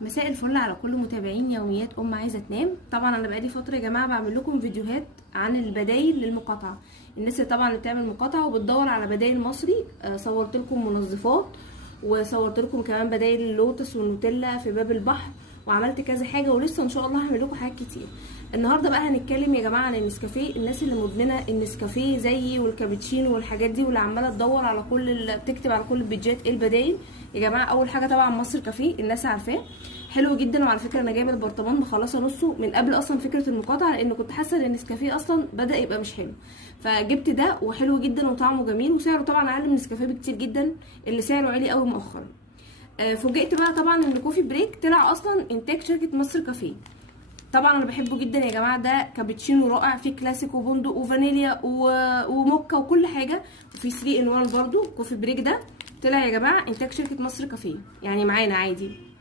مساء الفل على كل متابعين يوميات عايزه تنام. طبعا انا بقالي فتره يا جماعه بعمل لكم فيديوهات عن البدايل للمقاطعه. الناس اللي طبعا اللي بتعمل مقاطعه وبتدور على بدايل مصري، صورت لكم منظفات، وصورت لكم كمان بدايل اللوتس والنوتيلا في باب البحر، وعملت كذا حاجه، ولسه ان شاء الله هعمل لكم حاجات كتير. النهارده بقى هنتكلم يا جماعه عن النسكافيه. الناس اللي مدمنه النسكافيه زيي والكابتشينو والحاجات دي، واللي عماله تدور على بتكتب على كل البيجات ايه البدايل. يا جماعه اول حاجه طبعا مصر كافيه، الناس عارفاه، حلو جدا. وعلى فكره انا جايبه البرطمان مخلصه نصه من قبل اصلا فكره المقاطعه، لان كنت حاسه ان النسكافيه اصلا بدا يبقى مش حلو، فجبت ده وحلو جدا وطعمه جميل، وسعره طبعا اقل من النسكافيه بكتير جدا اللي سعره عالي قوي مؤخرا. فوجئت بقى طبعا ان كوفي بريك طلع اصلا انتاج شركه مصر كافيه. طبعا انا بحبه جدا يا جماعه، ده كابتشينو رائع، فيه كلاسيك وبندق وفانيليا وموكا وكل حاجه، وفي 3 ان 1 برضو. كوفي بريك ده طلع يا جماعه انتاج شركه مصر كافيه، يعني معانا عادي.